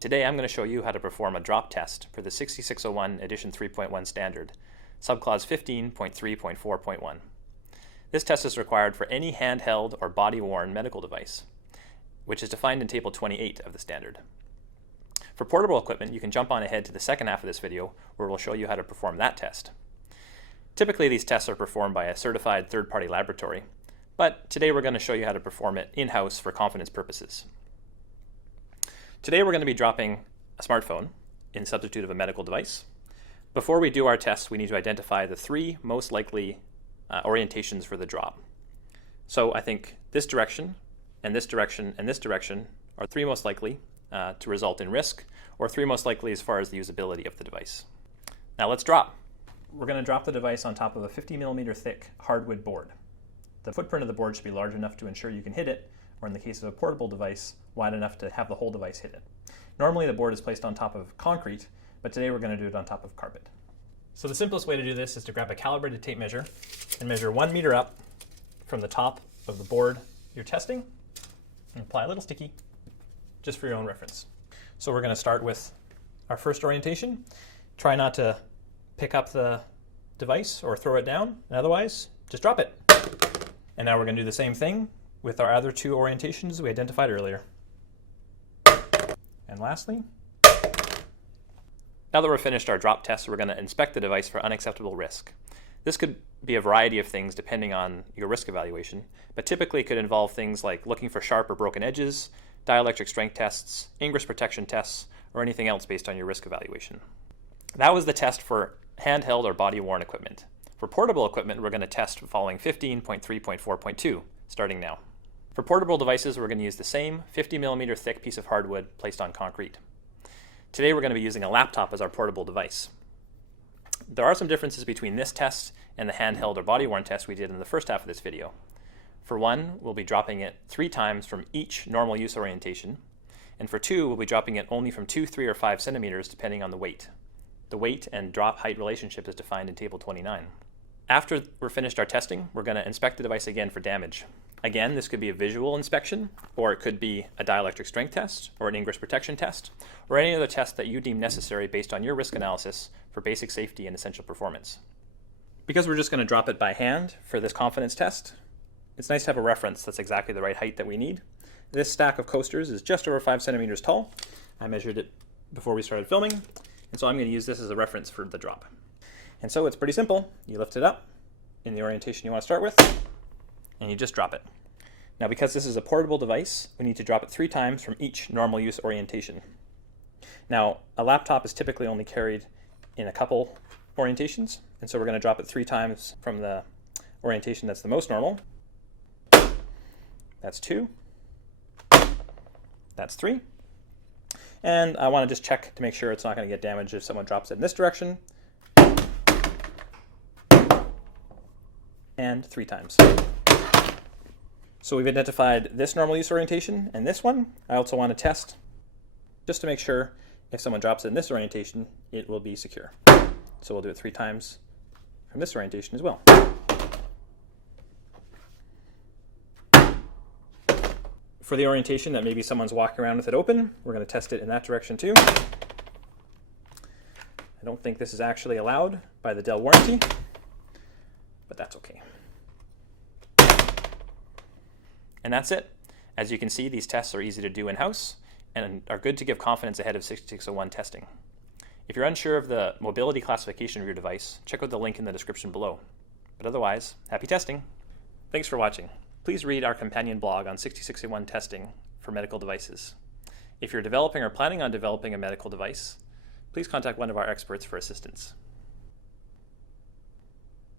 Today I'm going to show you how to perform a drop test for the 6601 edition 3.1 standard, subclause 15.3.4.1. This test is required for any handheld or body-worn medical device, which is defined in Table 28 of the standard. For portable equipment, you can jump on ahead to the second half of this video where we'll show you how to perform that test. Typically these tests are performed by a certified third-party laboratory, but today we're going to show you how to perform it in-house for confidence purposes. Today we're going to be dropping a smartphone in substitute of a medical device. Before we do our tests, we need to identify the three most likely orientations for the drop. So I think this direction, and this direction, and this direction are three most likely to result in risk, or three most likely as far as the usability of the device. Now let's drop. We're going to drop the device on top of a 50mm thick hardwood board. The footprint of the board should be large enough to ensure you can hit it, or in the case of a portable device, wide enough to have the whole device hit it. Normally the board is placed on top of concrete, but today we're going to do it on top of carpet. So the simplest way to do this is to grab a calibrated tape measure and measure 1 meter up from the top of the board you're testing, and apply a little sticky just for your own reference. So we're going to start with our first orientation. Try not to pick up the device or throw it down, and otherwise just drop it. And now we're going to do the same thing with our other two orientations we identified earlier. And lastly, now that we're finished our drop test, we're going to inspect the device for unacceptable risk. This could be a variety of things depending on your risk evaluation, but typically it could involve things like looking for sharp or broken edges, dielectric strength tests, ingress protection tests, or anything else based on your risk evaluation. That was the test for handheld or body-worn equipment. For portable equipment, we're going to test following 15.3.4.2, starting now. For portable devices, we're going to use the same 50mm thick piece of hardwood placed on concrete. Today we're going to be using a laptop as our portable device. There are some differences between this test and the handheld or body-worn test we did in the first half of this video. For one, we'll be dropping it 3 times from each normal use orientation, and for 2, we'll be dropping it only from 2, 3, or 5 centimeters depending on the weight. The weight and drop height relationship is defined in Table 29. After we're finished our testing, we're going to inspect the device again for damage. Again, this could be a visual inspection, or it could be a dielectric strength test, or an ingress protection test, or any other test that you deem necessary based on your risk analysis for basic safety and essential performance. Because we're just going to drop it by hand for this confidence test, it's nice to have a reference that's exactly the right height that we need. This stack of coasters is just over 5 centimeters tall. I measured it before we started filming, and so I'm going to use this as a reference for the drop. And so it's pretty simple. You lift it up in the orientation you want to start with, and you just drop it. Now because this is a portable device, we need to drop it 3 times from each normal use orientation. Now a laptop is typically only carried in a couple orientations, and so we're going to drop it 3 times from the orientation that's the most normal. That's 2. That's 3. And I want to just check to make sure it's not going to get damaged if someone drops it in this direction. And 3 times. So we've identified this normal use orientation and this one. I also want to test just to make sure if someone drops it in this orientation, it will be secure. So we'll do it 3 times from this orientation as well. For the orientation that maybe someone's walking around with it open, we're going to test it in that direction too. I don't think this is actually allowed by the Dell warranty, but that's okay. And that's it. As you can see, these tests are easy to do in-house and are good to give confidence ahead of 6601 testing. If you're unsure of the mobility classification of your device, check out the link in the description below. But otherwise, happy testing. Thanks for watching. Please read our companion blog on 6601 testing for medical devices. If you're developing or planning on developing a medical device, please contact one of our experts for assistance.